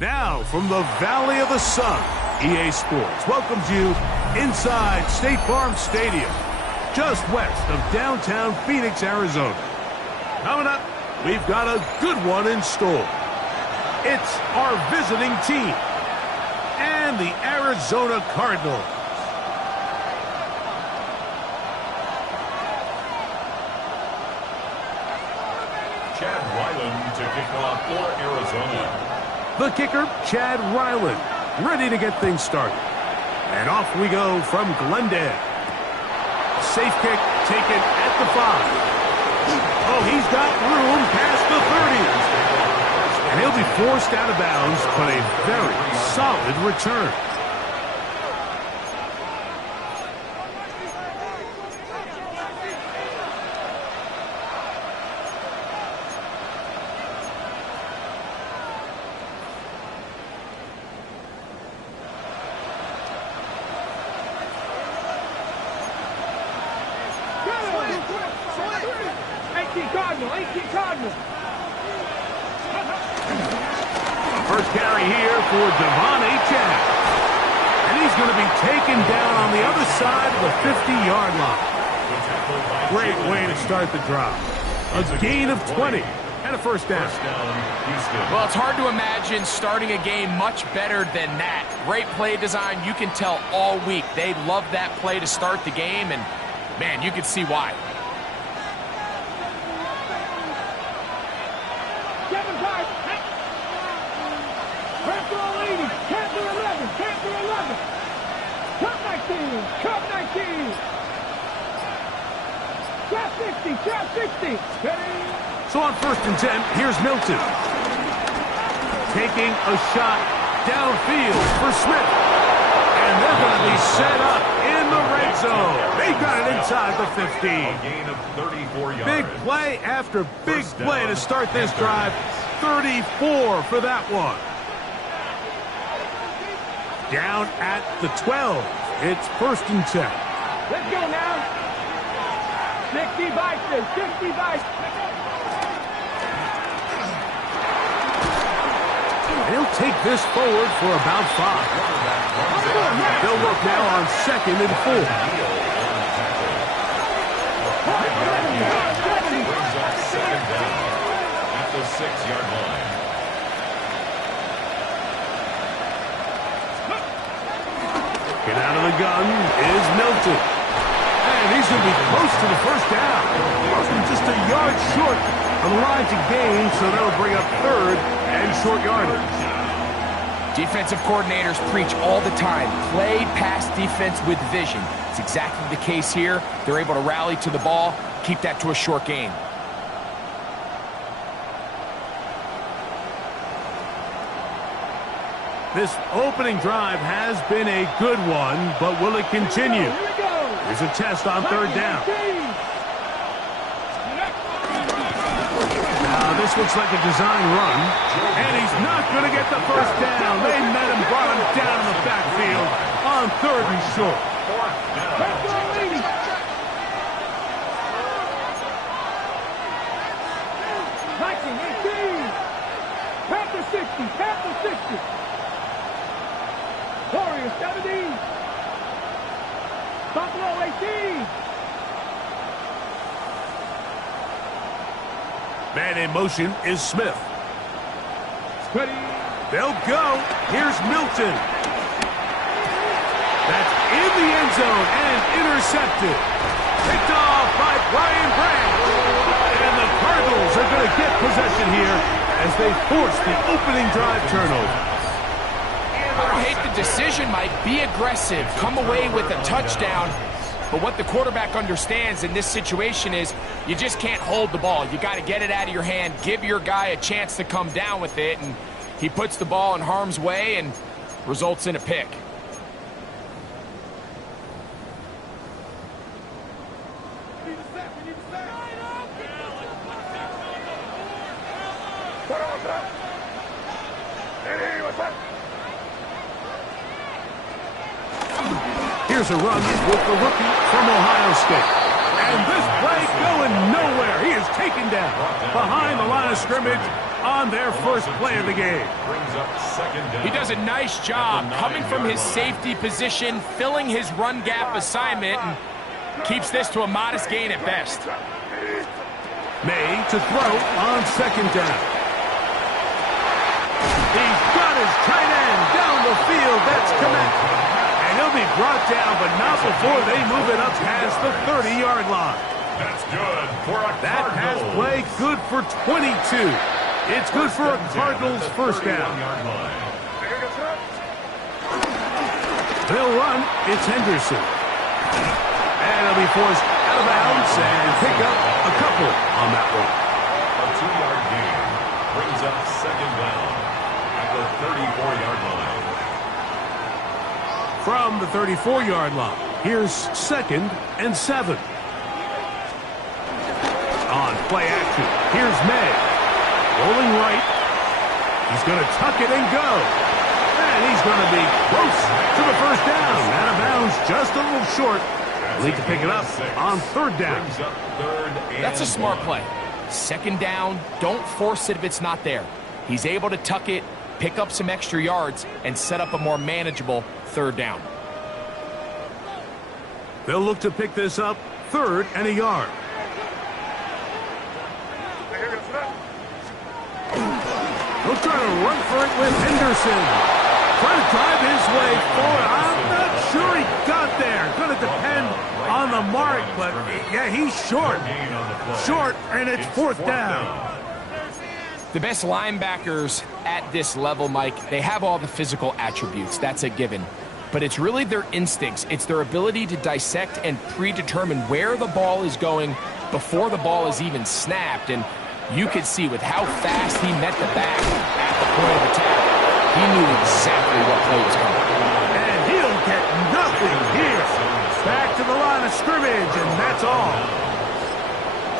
Now, from the Valley of the Sun, EA Sports welcomes you inside State Farm Stadium, just west of downtown Phoenix, Arizona. Coming up, we've got a good one in store. It's our visiting team and the Arizona Cardinals. Chad Ryland to kick off for Arizona. The kicker, Chad Ryland, ready to get things started. And off we go from Glendale. Safe kick taken at the 5. Oh, he's got room past the 30. And he'll be forced out of bounds, but a very solid return. First carry here for Devon Achane. And he's going to be taken down on the other side of the 50-yard line. Great way to start the drive. A gain of 20 and a first down. Well, it's hard to imagine starting a game much better than that. Great play design. You can tell all week they love that play to start the game, and, man, you can see why. So on 1st and 10, here's Milton. Taking a shot downfield for Smith. And they're going to be set up in the red zone. They got it inside the 15. A gain of 34 yards. Big play after big play to start this drive. 34 for that one. Down at the 12. It's 1st and 10. Let's go now. 60 Bison, 60 Bison. He'll take this forward for about 5. They'll work now on 2nd and 4. Second down at the 6-yard line. Get out of the gun is Milton. And he's going to be close to the first down. Just a yard short on the line to gain, so that'll bring up 3rd and short yardage. Defensive coordinators preach all the time, play pass defense with vision. It's exactly the case here. They're able to rally to the ball, keep that to a short gain. This opening drive has been a good one, but will it continue? Here's a test on 3rd down. Now this looks like a design run, and he's not going to get the first down. They met him, brought him down in the backfield on 3rd and short. Panther 60, Panther 60. Warriors 70. Buffalo 18. Man in motion is Smith. Ready. They'll go. Here's Milton. That's in the end zone and intercepted. Picked off by Brian Branch. And the Cardinals are going to get possession here as they force the opening drive turnover. I don't hate the decision, Mike. Be aggressive. Come away with a touchdown. But what the quarterback understands in this situation is you just can't hold the ball. You got to get it out of your hand, give your guy a chance to come down with it, and he puts the ball in harm's way and results in a pick. Here's a run with the rookie from Ohio State. And this play going nowhere. He is taken down behind the line of scrimmage on their first play of the game. He does a nice job coming from his safety position, filling his run gap assignment, and keeps this to a modest gain at best. May to throw on second down. He's got his tight end down the field. That's Kmet. And he'll be brought down, but not before they move it up past the 30-yard line. That's good for a That pass play good for 22. It's good for a Cardinals first down. They'll run. It's Henderson. And he'll be forced out of bounds and pick up a couple on that one. A 2-yard gain brings up second down at the 34-yard line. From the 34-yard line, here's 2nd and 7. On play action, here's May. Rolling right. He's going to tuck it and go. And he's going to be close to the first down. Out of bounds, just a little short. Need to pick it up on third down. That's a smart play. Second down, don't force it if it's not there. He's able to tuck it, pick up some extra yards, and set up a more manageable third down. They'll look to pick this up 3rd and a yard. He'll try to run for it with Henderson. Trying to drive his way forward. I'm not sure he got there. Going to depend on the mark, but yeah, he's short. Short, and it's 4th down. The best linebackers at this level, Mike, they have all the physical attributes. That's a given. But it's really their instincts. It's their ability to dissect and predetermine where the ball is going before the ball is even snapped. And you could see with how fast he met the back at the point of attack, he knew exactly what play was coming. And he'll get nothing here. Back to the line of scrimmage, and that's all.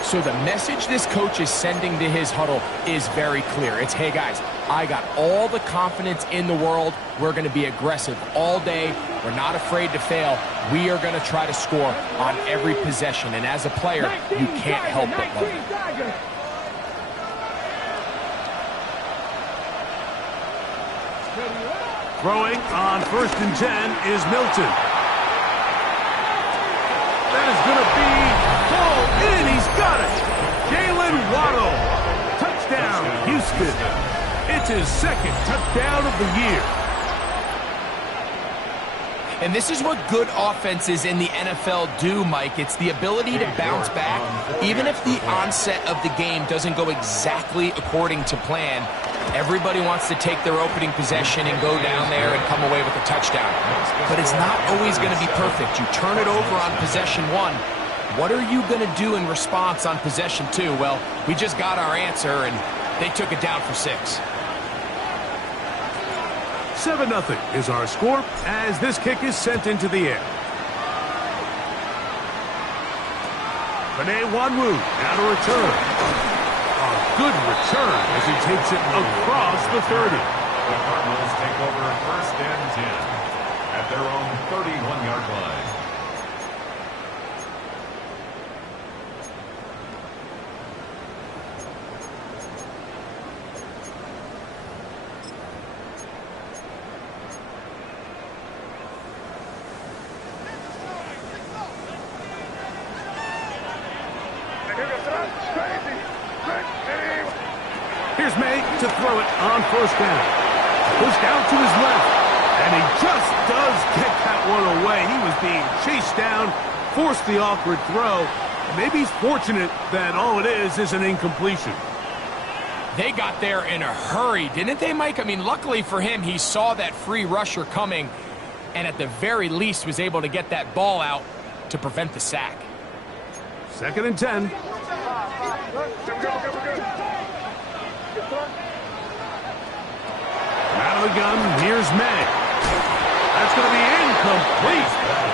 So the message this coach is sending to his huddle is very clear. It's, hey guys, I got all the confidence in the world. We're going to be aggressive all day. We're not afraid to fail. We are going to try to score on every possession. And as a player, you can't help but love it. Throwing on 1st and 10 is Milton. That is going to be full in. He's got it. Jalen Waddle. Touchdown, Houston. It's his 2nd touchdown of the year. And this is what good offenses in the NFL do, Mike. It's the ability to bounce back, even if the onset of the game doesn't go exactly according to plan. Everybody wants to take their opening possession and go down there and come away with a touchdown. But it's not always going to be perfect. You turn it over on possession 1. What are you going to do in response on possession 2? Well, we just got our answer, and they took it down for 6. 7-0 is our score as this kick is sent into the air. Bené Wanwu now to return. A good return as he takes it across the 30. The Cardinals take over 1st and 10 at their own 31-yard line. Here's May to throw it on 1st down. Pushed out to his left, and he just does get that one away. He was being chased down, forced the awkward throw. Maybe he's fortunate that all it is an incompletion. They got there in a hurry, didn't they, Mike? I mean, luckily for him, he saw that free rusher coming, and at the very least was able to get that ball out to prevent the sack. 2nd and 10. Out of the gun, here's May. That's going to be incomplete.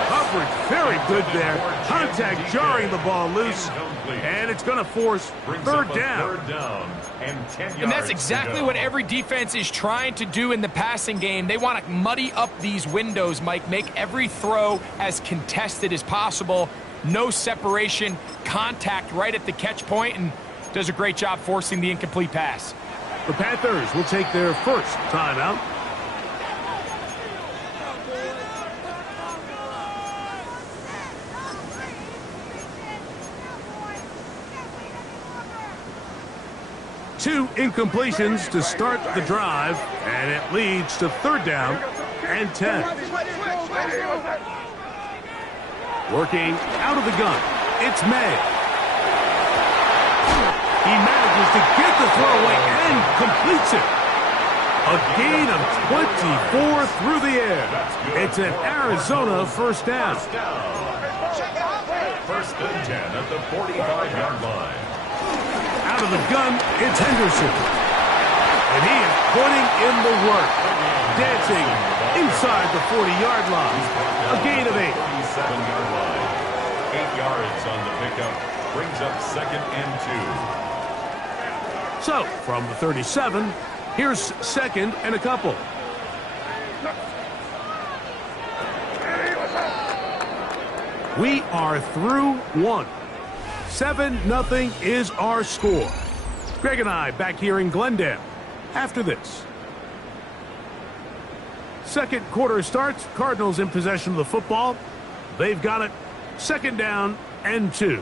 Coverage very good there. Contact jarring the ball loose. And it's going to force third down. And that's exactly what every defense is trying to do in the passing game. They want to muddy up these windows, Mike, make every throw as contested as possible. No separation, contact right at the catch point, and does a great job forcing the incomplete pass. The Panthers will take their first timeout. Two incompletions to start the drive, and it leads to 3rd down and 10. Working out of the gun, it's May. He manages to get the throw away and completes it. A gain of 24 through the air. It's an Arizona first down. First and 10 at the 45-yard line. Out of the gun, it's Henderson. And he is putting in the work. Dancing inside the 40-yard line. A gain of 8. 47-yard line. 8 yards on the pickup. Brings up 2nd and 2. So, from the 37, here's 2nd and a couple. We are through 1. 7-0 is our score. Greg and I back here in Glendale after this. Second quarter starts. Cardinals in possession of the football. They've got it. 2nd down and 2.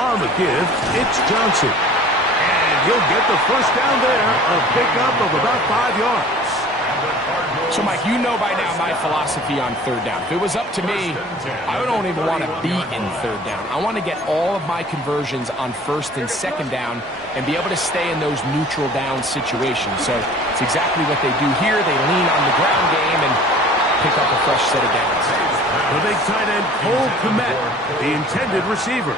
On the give, it's Johnson. And he'll get the first down there, a pickup of about 5 yards. So, Mike, you know by now my philosophy on 3rd down. If it was up to me, I don't even want to be in 3rd down. I want to get all of my conversions on 1st and 2nd down and be able to stay in those neutral down situations. So it's exactly what they do here. They lean on the ground game and pick up a fresh set of downs. The big tight end, Cole Kmet, the intended receiver.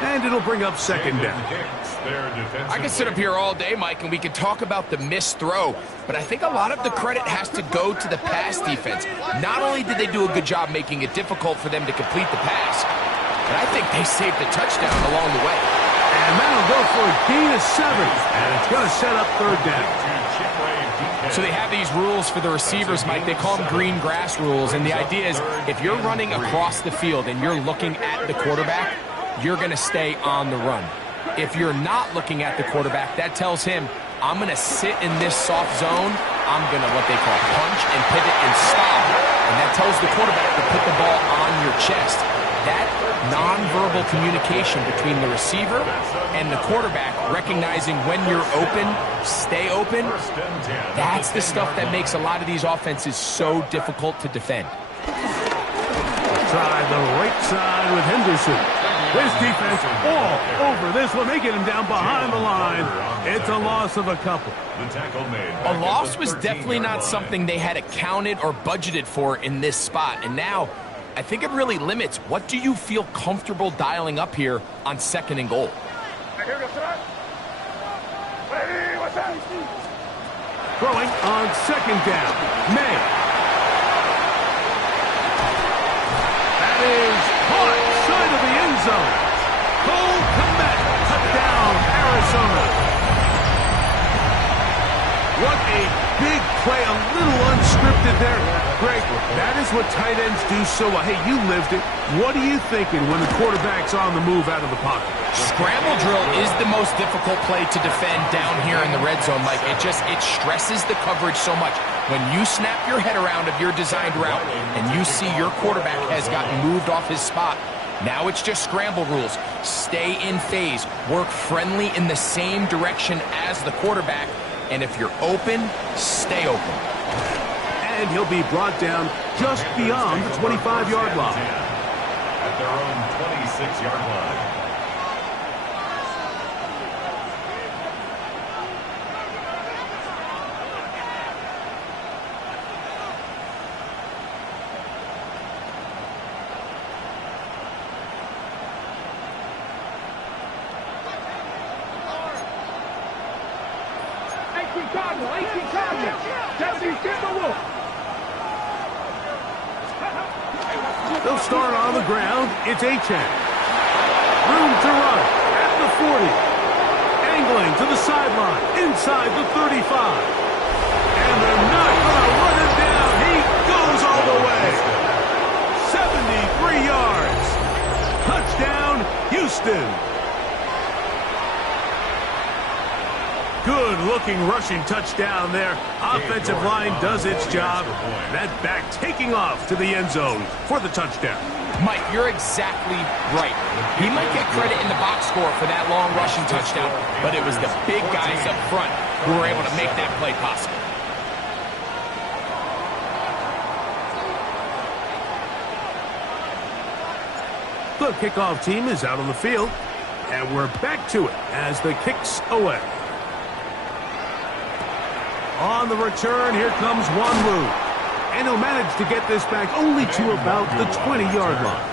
And it'll bring up 2nd down. I could sit up here all day, Mike, and we could talk about the missed throw, but I think a lot of the credit has to go to the pass defense. Not only did they do a good job making it difficult for them to complete the pass, but I think they saved the touchdown along the way. And that'll go for a gain of 7, and it's going to set up 3rd down. So they have these rules for the receivers, Mike. They call them green grass rules, and the idea is if you're running across the field and you're looking at the quarterback, you're going to stay on the run. If you're not looking at the quarterback, that tells him, I'm going to sit in this soft zone. I'm going to what they call punch and pivot and stop. And that tells the quarterback to put the ball on your chest. That nonverbal communication between the receiver and the quarterback, recognizing when you're open, stay open, that's the stuff that makes a lot of these offenses so difficult to defend. Try the right side with Henderson. This defense all over this one. They get him down behind the line. It's a loss of a couple. A loss was definitely not something they had accounted or budgeted for in this spot. And now, I think it really limits what do you feel comfortable dialing up here on 2nd and goal. Throwing on 2nd down. May. That is caught side of the end zone. Cole Kmet, touchdown, Arizona. What a big play, a little unscripted there. Greg, that is what tight ends do so well. Hey, you lived it. What are you thinking when the quarterback's on the move out of the pocket? Scramble drill is the most difficult play to defend down here in the red zone, Mike. It stresses the coverage so much. When you snap your head around of your designed route and you see your quarterback has gotten moved off his spot, now it's just scramble rules. Stay in phase. Work friendly in the same direction as the quarterback. And if you're open, stay open. And he'll be brought down just beyond the 25-yard line. At their own 26-yard line. They'll start on the ground. It's Achane. Room to run at the 40. Angling to the sideline, inside the 35. And they're not going to run him down. He goes all the way. 73 yards. Touchdown, Houston. Good-looking rushing touchdown there. Offensive line does its job. That back taking off to the end zone for the touchdown. Mike, you're exactly right. He might get credit in the box score for that long rushing touchdown, but it was the big guys up front who were able to make that play possible. The kickoff team is out on the field, and we're back to it as the kick's away. On the return, here comes Wanwu. And he'll manage to get this back only to about the 20-yard line.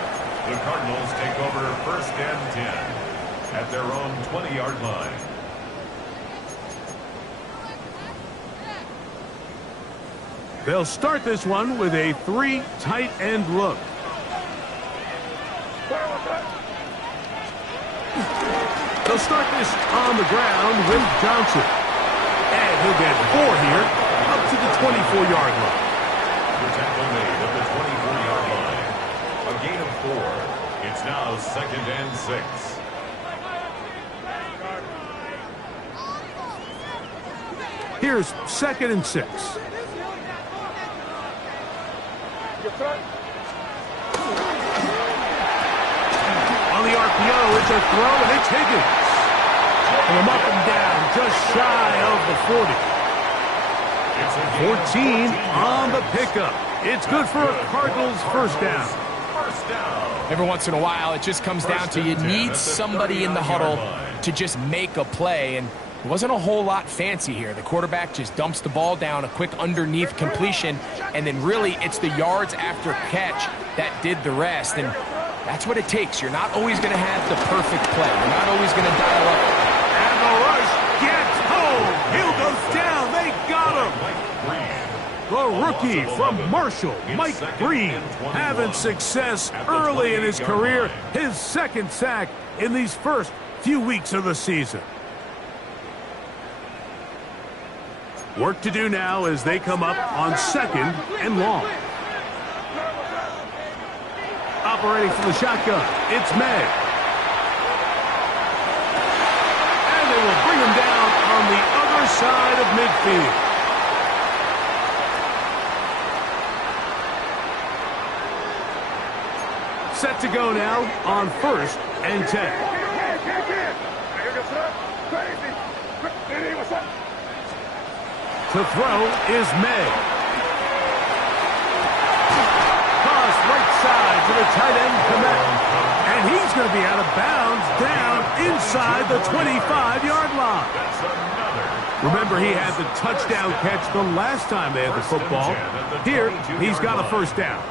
The Cardinals take over 1st and 10 at their own 20-yard line. They'll start this one with a 3 tight end look. They'll start this on the ground with Johnson. And he'll get 4 here, up to the 24-yard line. The tackle made at the 24-yard line. A gain of 4. It's now 2nd and 6. Here's 2nd and 6. On the RPO, it's a throw, and it's Higgins. From up and down, just shy of the 40. 14 on the pickup. It's good for a Cardinals first down. Every once in a while, it just comes down to you need somebody in the huddle to just make a play, and it wasn't a whole lot fancy here. The quarterback just dumps the ball down, a quick underneath completion, and then really it's the yards after catch that did the rest, and that's what it takes. You're not always going to have the perfect play. You're not always going to dial up. And the rush gets home. Hill goes down. They got him. The rookie from Marshall, Mike Green, having success early in his career. His 2nd sack in these first few weeks of the season. Work to do now as they come up on 2nd and long. Operating from the shotgun, it's May. And they will bring him down on the other side of midfield. Set to go now on 1st and 10. To throw is May. Cross right side to the tight end, Komet. And he's going to be out of bounds down inside the 25-yard line. Remember, he had the touchdown catch the last time they had the football. Here, he's got a first down.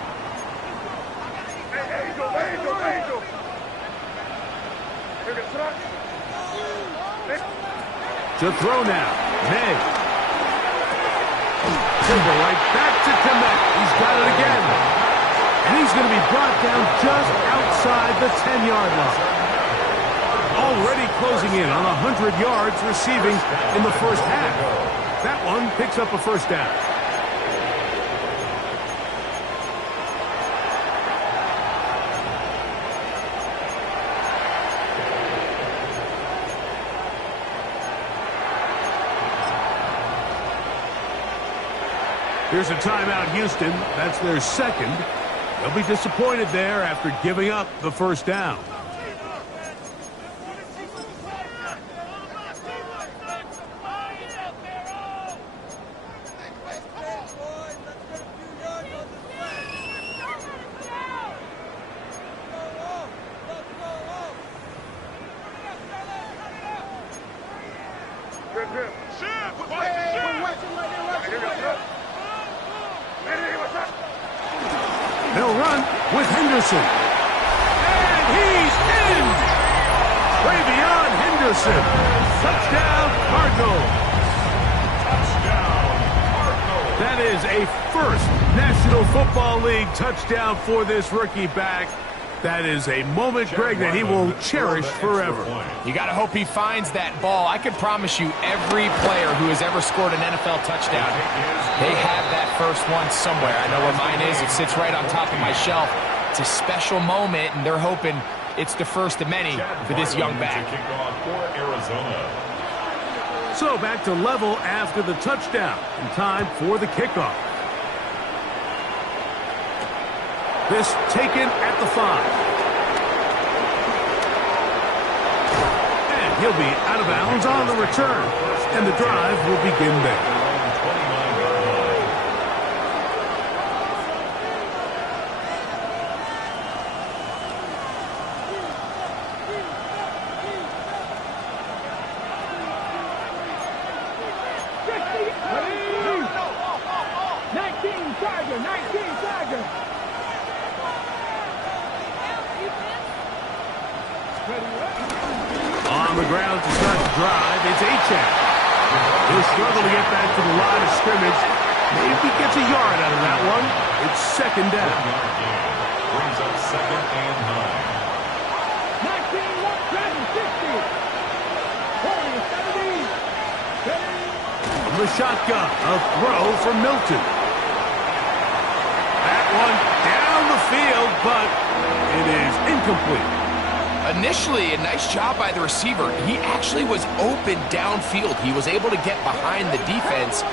To throw now, May. Timberlake back to Komet. He's got it again. And he's going to be brought down just outside the 10-yard line. Already closing in on 100 yards receiving in the first half. That one picks up a first down. Here's a timeout, Houston. That's their 2nd. They'll be disappointed there after giving up the first down. They'll run with Henderson. And he's in! Travion Henderson. Touchdown, Cardinals. Touchdown, Cardinals. That is a first National Football League touchdown for this rookie back. That is a moment, Greg, that he will cherish forever. You got to hope he finds that ball. I can promise you every player who has ever scored an NFL touchdown, they have that first one somewhere. I know where mine is. It sits right on top of my shelf. It's a special moment, and they're hoping it's the first of many for this young back. So back to level after the touchdown, and time for the kickoff. This taken at the 5. And he'll be out of bounds on the return. And the drive will begin there. On the ground to start the drive, it's Achane. He'll struggle to get back to the line of scrimmage. Maybe gets a yard out of that one. It's second down. Brings up 2nd and 9. From the shotgun, a throw from Milton. That one down the field, but it is incomplete. Initially, a nice job by the receiver. He actually was open downfield. He was able to get behind the defense,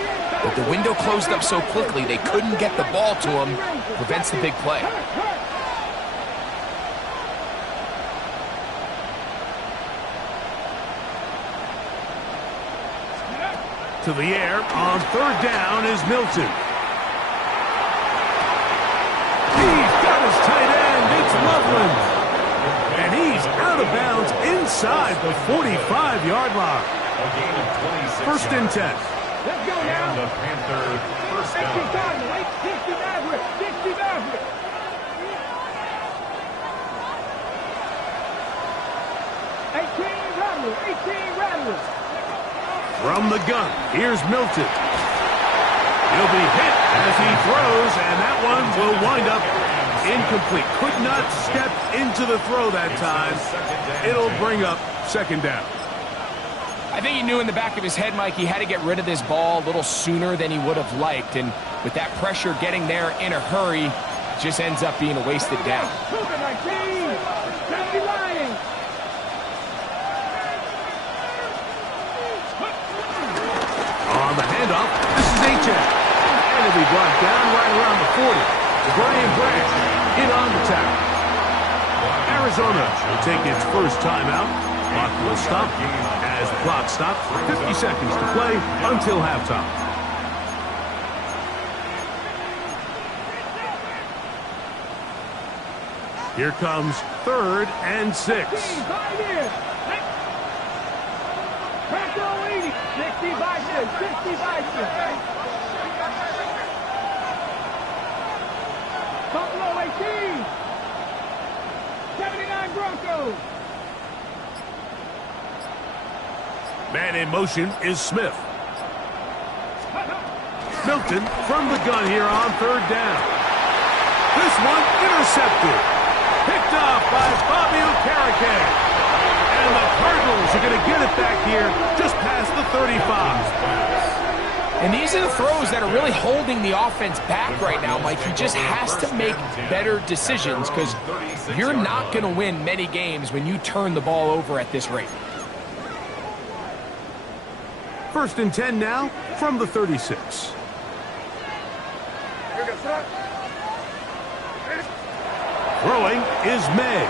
but the window closed up so quickly they couldn't get the ball to him. Prevents the big play. To the air on third down is Milton. He's got his tight end. It's Loveland. And he's out of bounds inside the 45-yard line. A gain of 26 First and 10. Let's go now. And the Panther first down. 60 Maverick. 60 Maverick. 18 Rattler. 18 Rattler. From the gun, here's Milton. He'll be hit as he throws, and that one will wind up incomplete. Could not step into the throw that time. It'll bring up second down. I think he knew in the back of his head, Mike, he had to get rid of this ball a little sooner than he would have liked. And with that pressure getting there in a hurry, it just ends up being a wasted down. On the handoff, this is Achane. And he'll be brought down right around the 40. Brian Branch in on the tackle. Arizona will take its first timeout. Clock will stop as the clock stops. 50 seconds to play until halftime. Here comes 3rd and 6. 60 Bison. 60 Bison. Buffalo 18. 79 Broncos. Man in motion is Smith. Milton from the gun here on 3rd down. This one intercepted. Picked off by Bobby Okereke. And the Cardinals are going to get it back here just past the 35. And these are the throws that are really holding the offense back right now, Mike. He just has to make better decisions because you're not going to win many games when you turn the ball over at this rate. 1st and 10 now from the 36. Throwing is May.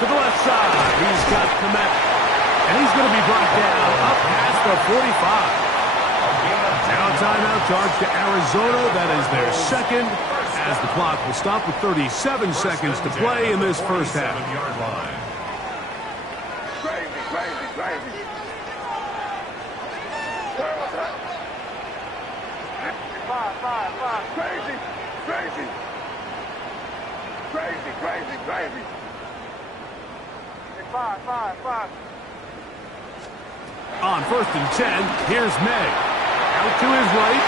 To the left side, he's got Kmet. And he's going to be brought down up past the 45. Now a timeout charge to Arizona. That is their second, as the clock will stop with 37 seconds to play in this first half. Crazy. Crazy. 5. On 1st and 10, here's May. Out to his right.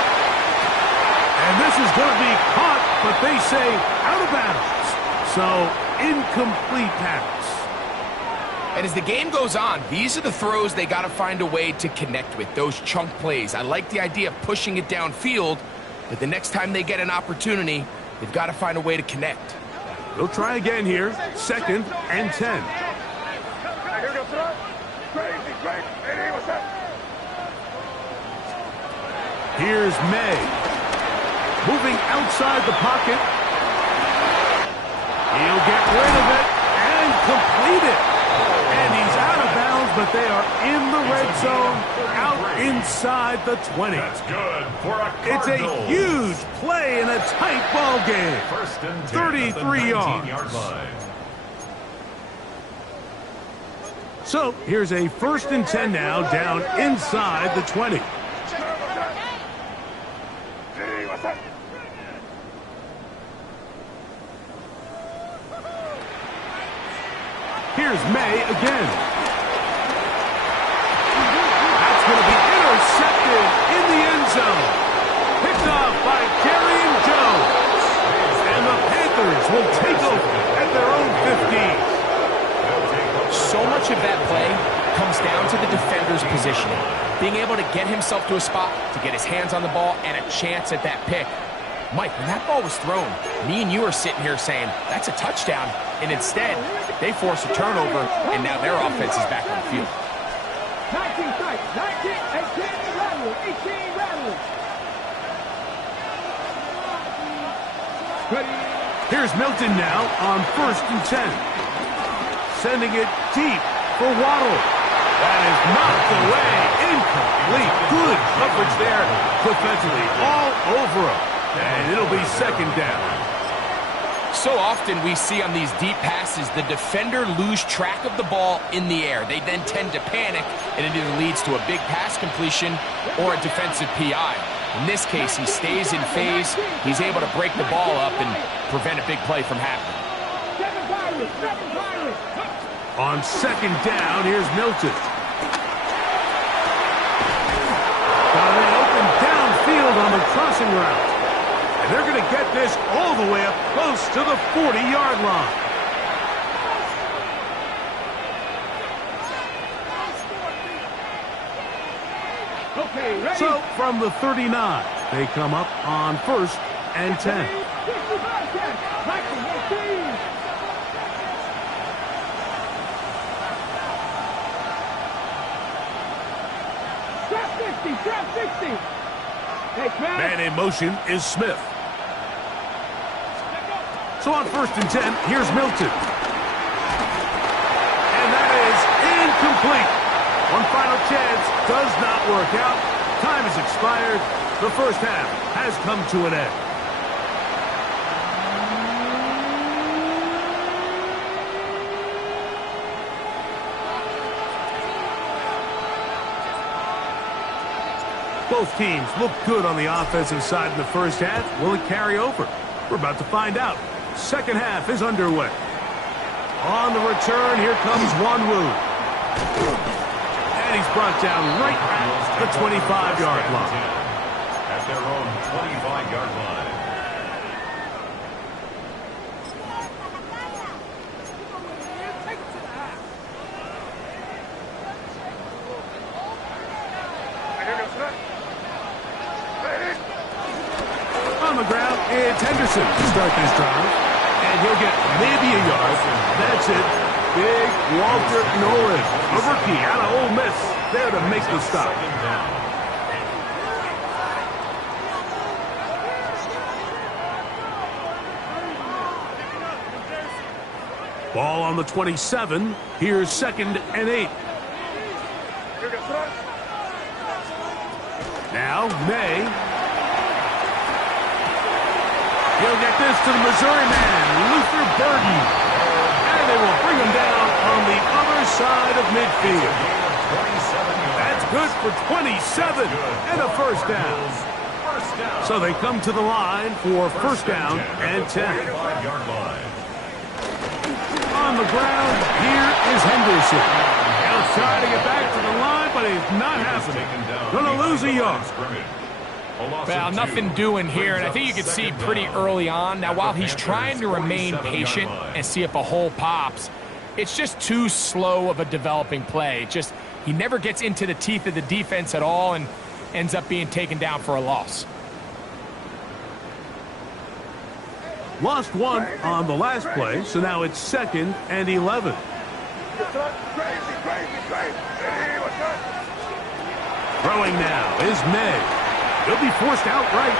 And this is going to be caught, but they say out of bounds. So, incomplete pass. And as the game goes on, these are the throws they got to find a way to connect with, those chunk plays. I like the idea of pushing it downfield, but the next time they get an opportunity, they've got to find a way to connect. They'll try again here, 2nd and 10. Here's May. Moving outside the pocket. He'll get rid of it and complete it. And he's out of bounds, but they are in the red zone, out inside the 20. That's good for a It's a huge play in a tight ball game. 1st and 10 33 yards. Yard line. So here's a 1st and 10 now, down inside the 20. Here's May again. That's going to be intercepted in the end zone. Picked off by Darian Jones. And the Panthers will take over at their own 15. So much of that play comes down to the defender's positioning. Being able to get himself to a spot, to get his hands on the ball, and a chance at that pick. Mike, when that ball was thrown, me and you are sitting here saying, that's a touchdown. And instead, they force a turnover, and now their offense is back on the field. 19 strikes, 19, 18, rattle, 18, rattle. Here's Milton now on 1st and 10. Sending it deep for Waddle. That is knocked away. Incomplete. Good coverage there defensively. All over him. And it'll be 2nd down. So often we see on these deep passes, the defender lose track of the ball in the air. They then tend to panic, and it either leads to a big pass completion or a defensive PI. In this case, he stays in phase. He's able to break the ball up and prevent a big play from happening. On 2nd down, here's Milton. Got an open downfield on the crossing route. And they're going to get this all the way up close to the 40-yard line. Okay, ready? So, from the 39, they come up on 1st and 10. Trap 60. Man in motion is Smith. So on 1st and 10, here's Milton. And that is incomplete. One final chance does not work out. Time has expired. The first half has come to an end. Both teams look good on the offensive side in the first half. Will it carry over? We're about to find out. 2nd half is underway. On the return, here comes Wanwu. And he's brought down right at the 25-yard line. At their own 25-yard line. On the ground, it's Henderson to start this drive. And he'll get maybe a yard. That's it. Big Walter Nolan, a rookie out of Ole Miss, there to make the stop. Ball on the 27. Here's 2nd and 8. Now, May. He'll get this to the Missouri man, Luther Burden. And they will bring him down on the other side of midfield. That's good for 27 and a first down. So they come to the line for 1st down and 10. On the ground, here is Henderson. He'll try to get back to the line, but it's not happening. Going to lose a yard. Well, nothing doing here, and I think you can see pretty early on. Now, while he's trying to remain patient and see if a hole pops, it's just too slow of a developing play. He never gets into the teeth of the defense at all and ends up being taken down for a loss. Lost one on the last play, so now it's 2nd and 11. Throwing now is May. He'll be forced outright.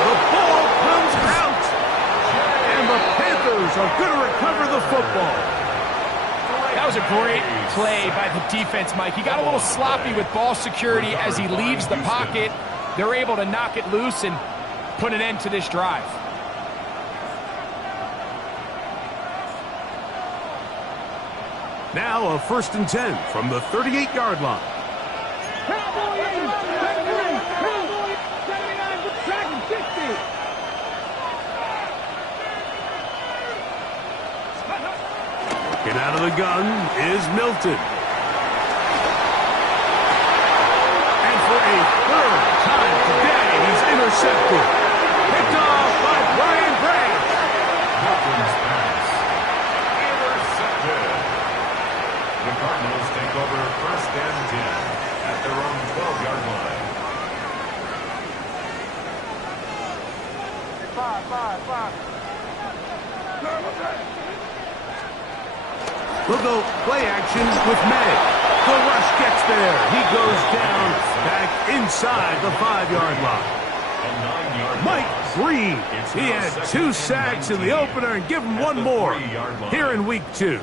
The ball comes out. And the Panthers are going to recover the football. That was a great play by the defense, Mike. He got a little sloppy with ball security as he leaves the pocket. They're able to knock it loose and put an end to this drive. Now a 1st and 10 from the 38-yard line. And out of the gun is Milton. And for a 3rd time today, he's intercepted. Picked off by Brian Branch. Milton's pass. Intercepted. The Cardinals take over 1st and 10 at their own 12-yard line. 5. We'll go play action with May. The rush gets there. He goes down back inside the 5-yard line. Mike Green. He had 2 sacks in the opener and give him 1 more here in week 2.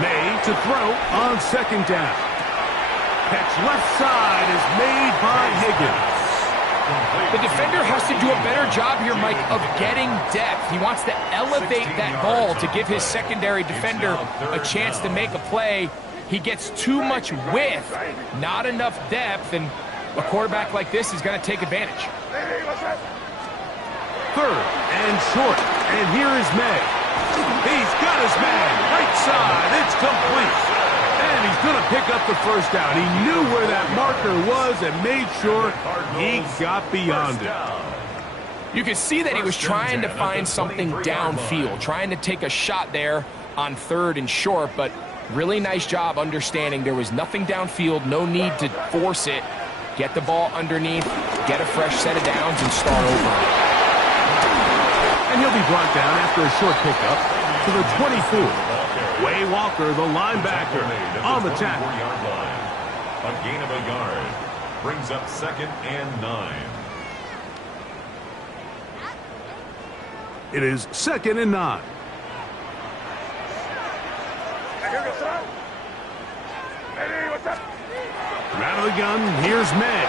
May to throw on 2nd down. Catch left side is made by Higgins. The defender has to do a better job here, Mike, of getting depth. He wants to elevate that ball to give his secondary defender a chance to make a play. He gets too much width, not enough depth, and a quarterback like this is going to take advantage. 3rd and short, and here is May. He's got his man, right side, it's complete. And he's going to pick up the 1st down. He knew where that marker was and made sure he got beyond it. You can see that he was trying to find something downfield, trying to take a shot there on 3rd and short, but really nice job understanding there was nothing downfield, no need to force it. Get the ball underneath, get a fresh set of downs, and start over. And he'll be brought down after a short pickup to the 24. Way Walker, the linebacker, on the tackle. A gain of a yard brings up 2nd and 9. It is 2nd and 9. From out of the gun, here's May.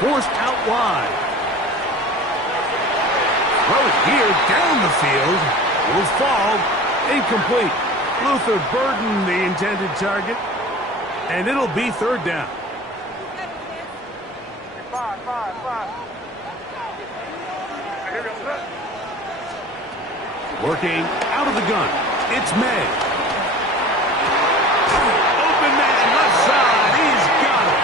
Forced out wide. Throw it here down the field. Will fall. Incomplete. Luther Burden, the intended target. And it'll be 3rd down. 5. Working out of the gun. It's May. Open man, left side. He's got it.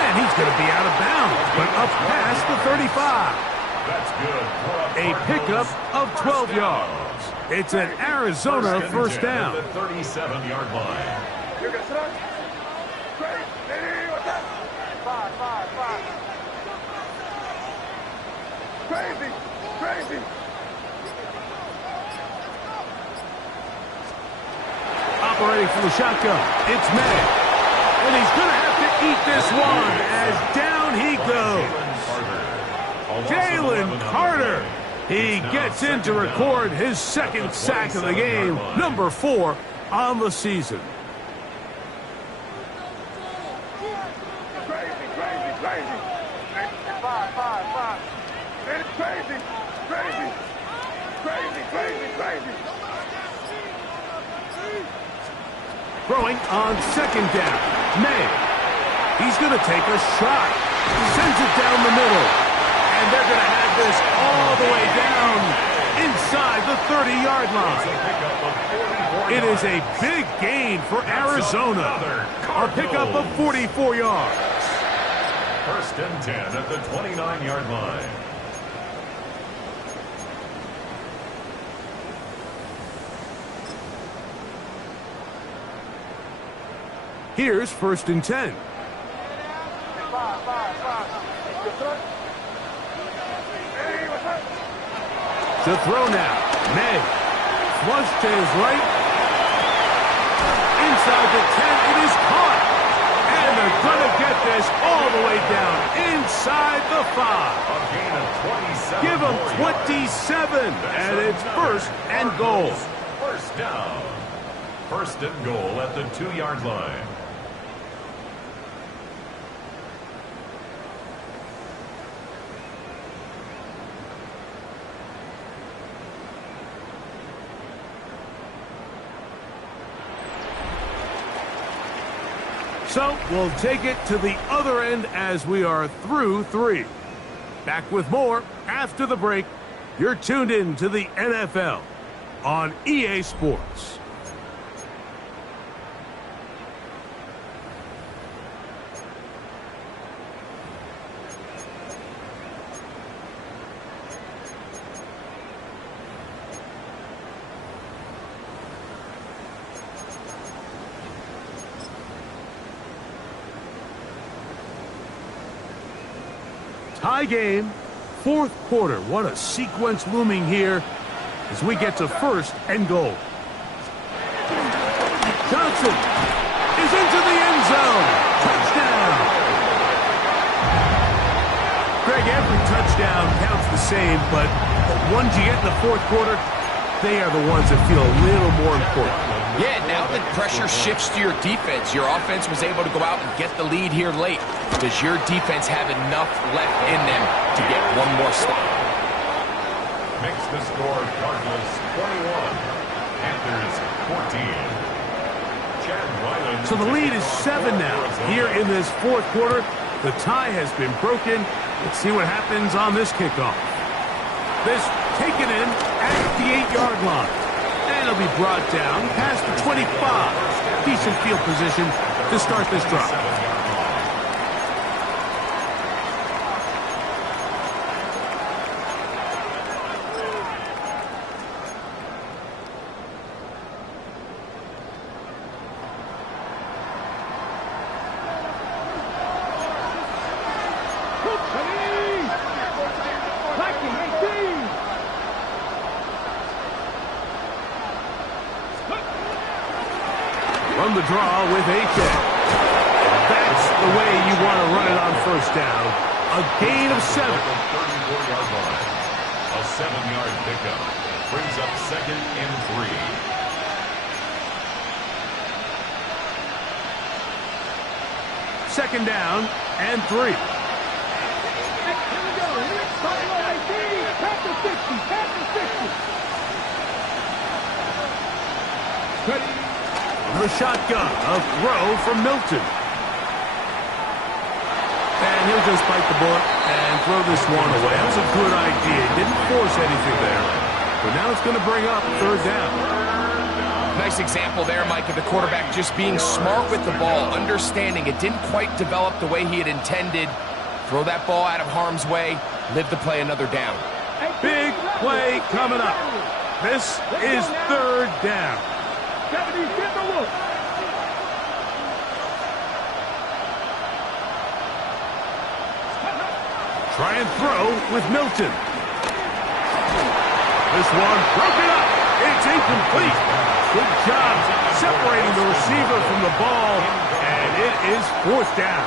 And he's going to be out of bounds, but up past the 35. That's good. A pickup of 12 yards. It's an Arizona 1st down. At the 37-yard line. Crazy. Operating from the shotgun, it's May. And he's going to have to eat this one as down he goes. Jalen Carter. He gets in to record his 2nd sack of the game, number 4 on the season. Crazy. Throwing on 2nd down. May. He's going to take a shot. Sends it down the middle. And they're going to have this all the way down inside the 30-yard line. It is a big gain for Arizona. A pickup of 44 yards. First and 10 at the 29-yard line. Here's first and 10. To throw now. May. Flush to his right. Inside the 10. It is caught. And they're going to get this all the way down inside the 5. Give them 27. And it's first and goal. First down. First and goal at the 2-yard line. So we'll take it to the other end as we are through 3. Back with more after the break. You're tuned in to the NFL on EA Sports. Tie game, 4th quarter. What a sequence looming here as we get to first and goal. Johnson is into the end zone. Touchdown. Greg, every touchdown counts the same, but the ones you get in the 4th quarter, they are the ones that feel a little more important. Yeah, now that pressure shifts to your defense, your offense was able to go out and get the lead here late. Does your defense have enough left in them to get one more stop? Makes the score Cardinals 21, Panthers 14. Chad Ryland. So the lead is 7 now. Here in this 4th quarter, the tie has been broken. Let's see what happens on this kickoff. This taken in at the 8-yard line. And it'll be brought down past the 25. Decent field position to start this drive. Run the draw with A.K. That's the way you want to run it on first down. A gain of 7. 34-yard line. A 7-yard pickup. Brings up second and 3. Second down and 3. The shotgun, a throw from Milton. And he'll just bite the bullet and throw this one away. That was a good idea. Didn't force anything there. But now it's going to bring up 3rd down. Nice example there, Mike, of the quarterback just being smart with the ball, understanding it didn't quite develop the way he had intended. Throw that ball out of harm's way, live to play another down. Big play coming up. This is 3rd down. Try and throw with Milton. This one broken up. It's incomplete. Good job separating the receiver from the ball, and it is 4th down.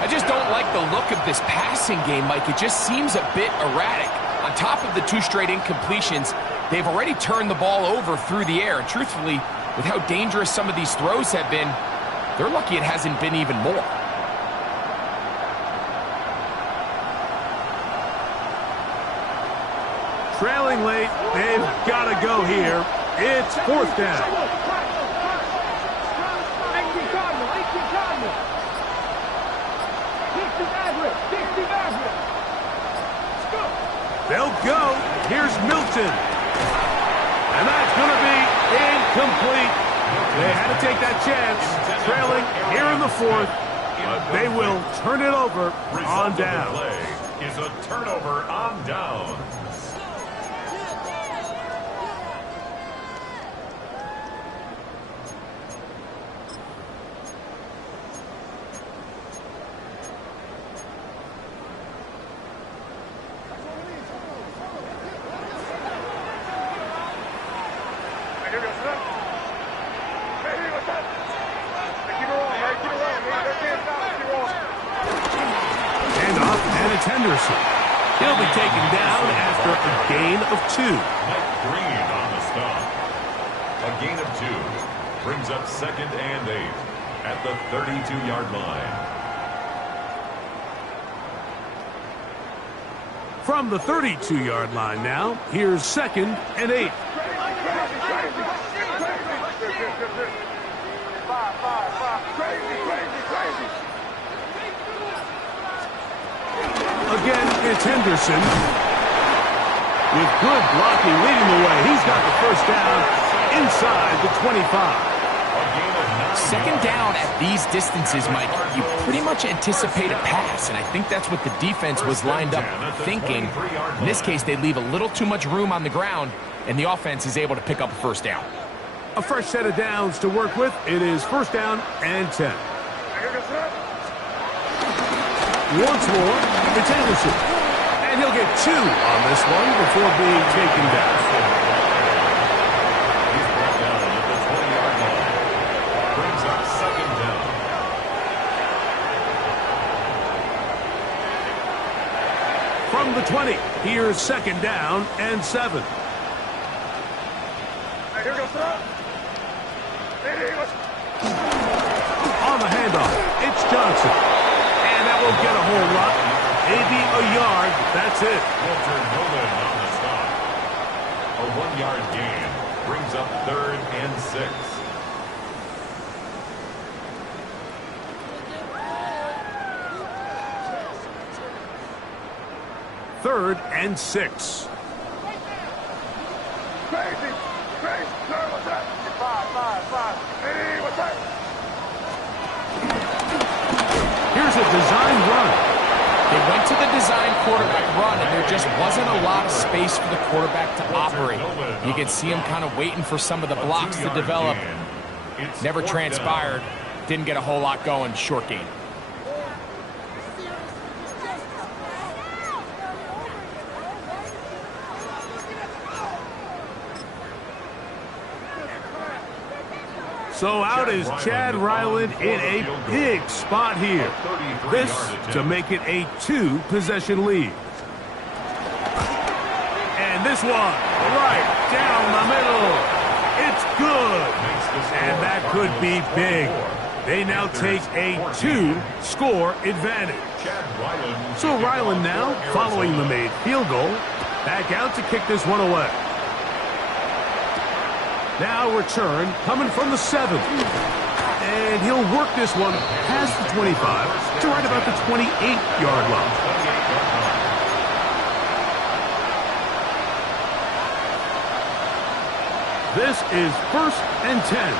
I just don't like the look of this passing game, Mike. It just seems a bit erratic. On top of the 2 straight incompletions, they've already turned the ball over through the air. And truthfully, with how dangerous some of these throws have been, they're lucky it hasn't been even more. Trailing late, they've got to go here. It's 4th down. go. Here's Milton. And that's going to be incomplete. They had to take that chance, trailing here in the fourth. But they will turn it over on down. Play is a turnover on down. Henderson. He'll be taken down after a gain of 2. Mike Green on the stop. A gain of 2 brings up 2nd and 8 at the 32-yard line. From the 32-yard line now, here's 2nd and 8. Again, it's Henderson. With good blocking leading the way. He's got the first down inside the 25. 2nd down at these distances, Mike, you pretty much anticipate a pass, and I think that's what the defense was lined up thinking. In this case, they leave a little too much room on the ground, and the offense is able to pick up a first down. A fresh set of downs to work with. It is 1st down and 10. Once more, it's Henderson. And he'll get 2 on this one before being taken down. He's brought down at the 20-yard line. Brings up 2nd down. From the 20, here's 2nd down and 7. On the handoff, it's Johnson. And that won't get a whole lot. Maybe a yard. That's it. Walter Nolan on the stop. A 1-yard gain brings up 3rd and 6. Third and 6. Crazy. What's that? 5. Hey, what's that? Here's a design run. They went to the design quarterback run, and there just wasn't a lot of space for the quarterback to operate. You could see him kind of waiting for some of the blocks to develop. Never transpired. Didn't get a whole lot going. Short gain. So out is Chad Ryland in a big spot here. This to make it a 2-possession lead. And this one right down the middle. It's good. And that could be big. They now take a 2-score advantage. So Ryland now, following the made field goal, back out to kick this one away. Now return coming from the 7. And he'll work this one past the 25 to right about the 28-yard line. This is 1st and 10.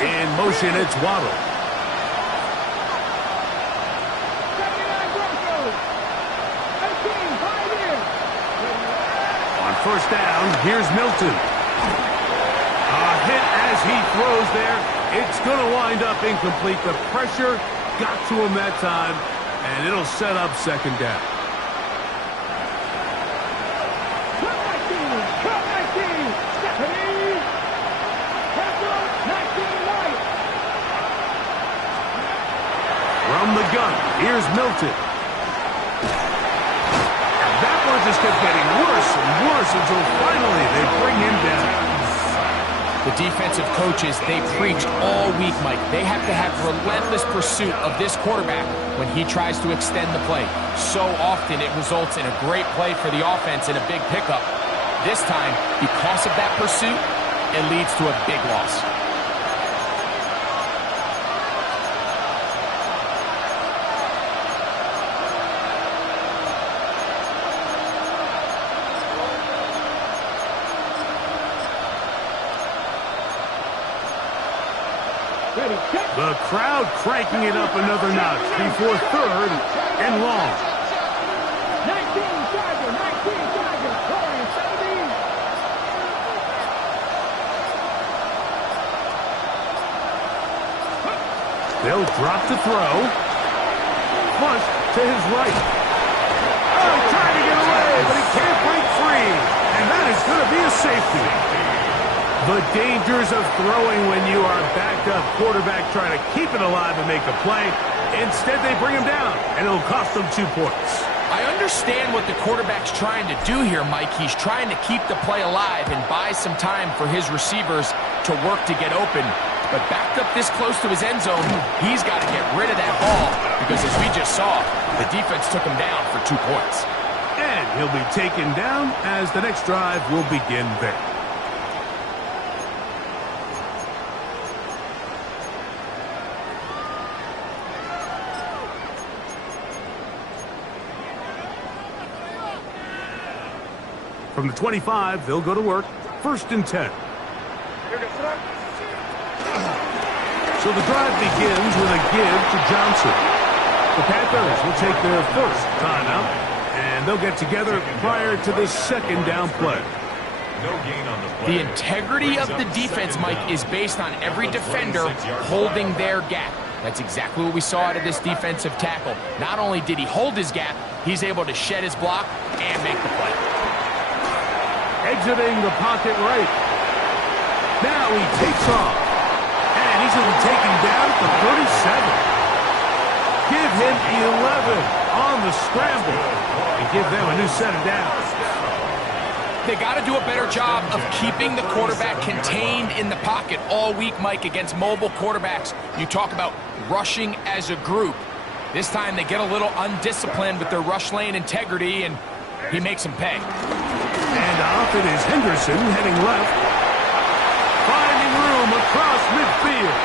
In motion, it's Waddle. First down, here's Milton. A hit as he throws there. It's going to wind up incomplete. The pressure got to him that time, and it'll set up 2nd down. From the gun, here's Milton. Just kept getting worse and worse until finally they bring him down. The defensive coaches, they preached all week, Mike. They have to have relentless pursuit of this quarterback when he tries to extend the play. So often it results in a great play for the offense and a big pickup. This time, because of that pursuit, it leads to a big loss. The crowd cranking it up another notch before third and long. 19 Charger, 19 Charger, scoring 17. They'll drop to throw. Flush to his right. Oh, trying to get away, but he can't break free. And that is going to be a safety. The dangers of throwing when you are backed up. Quarterback trying to keep it alive and make a play. Instead, they bring him down, and it'll cost them 2 points. I understand what the quarterback's trying to do here, Mike. He's trying to keep the play alive and buy some time for his receivers to work to get open. But backed up this close to his end zone, he's got to get rid of that ball because, as we just saw, the defense took him down for 2 points. And he'll be taken down as the next drive will begin there. From the 25, they'll go to work. 1st and 10. So the drive begins with a give to Johnson. The Panthers will take their first timeout, and they'll get together prior to the 2nd down play. No gain on the play. The integrity of the defense, Mike, is based on every defender holding their gap. That's exactly what we saw out of this defensive tackle. Not only did he hold his gap, he's able to shed his block and make the play. Exiting the pocket right. Now he takes off. And he's going to be taken down at the 37. Give him 11 on the scramble. And give them a new set of downs. They got to do a better job of keeping the quarterback contained in the pocket all week, Mike, against mobile quarterbacks. You talk about rushing as a group. This time they get a little undisciplined with their rush lane integrity, and he makes them pay. And off it is Henderson heading left. Finding room across midfield.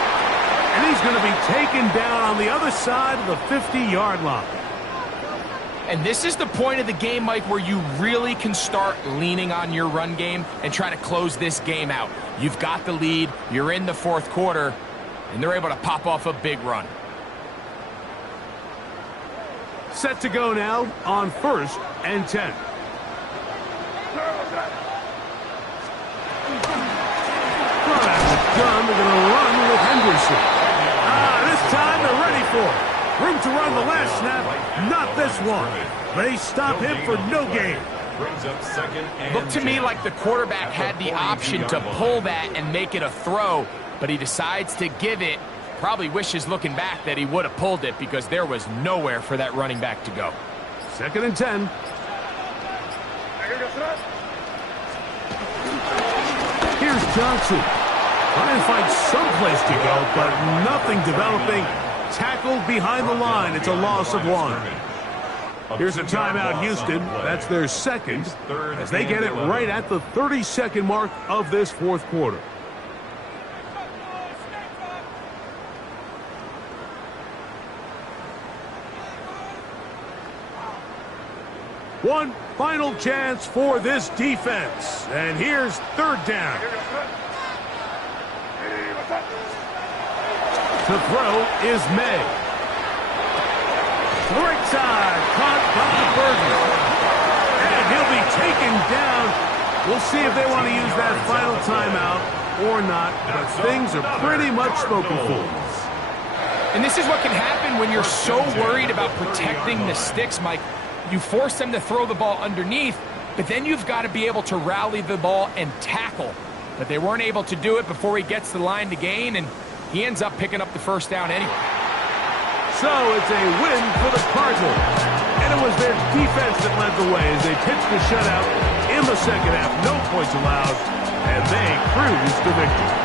And he's going to be taken down on the other side of the 50-yard line. And this is the point of the game, Mike, where you really can start leaning on your run game and try to close this game out. You've got the lead, you're in the 4th quarter, and they're able to pop off a big run. Set to go now on 1st and 10. Front out of the gun, they're going to run with Henderson. This time they're ready for it. Room to run the last snap, not this one. They stop him for no gain. Looked to me like the quarterback had the option to pull that and make it a throw, but he decides to give it. Probably wishes looking back that he would have pulled it because there was nowhere for that running back to go. 2nd and 10. Here's Johnson. Trying to find someplace to go, but nothing developing. Tackled behind the line. It's a loss of 1. Here's a timeout, Houston. That's their 2nd, as they get it right at the 30-second mark of this 4th quarter. One final chance for this defense. And here's 3rd down. To throw is May. To the right side, caught by Burton. And he'll be taken down. We'll see if they want to use that final timeout or not, but things are pretty much spoken for. And this is what can happen when you're so worried about protecting the sticks, Mike. You force them to throw the ball underneath, but then you've got to be able to rally the ball and tackle. But they weren't able to do it before he gets the line to gain, and he ends up picking up the 1st down anyway. So it's a win for the Cardinals. And it was their defense that led the way as they pitched the shutout in the 2nd half. No points allowed, and they cruised to victory.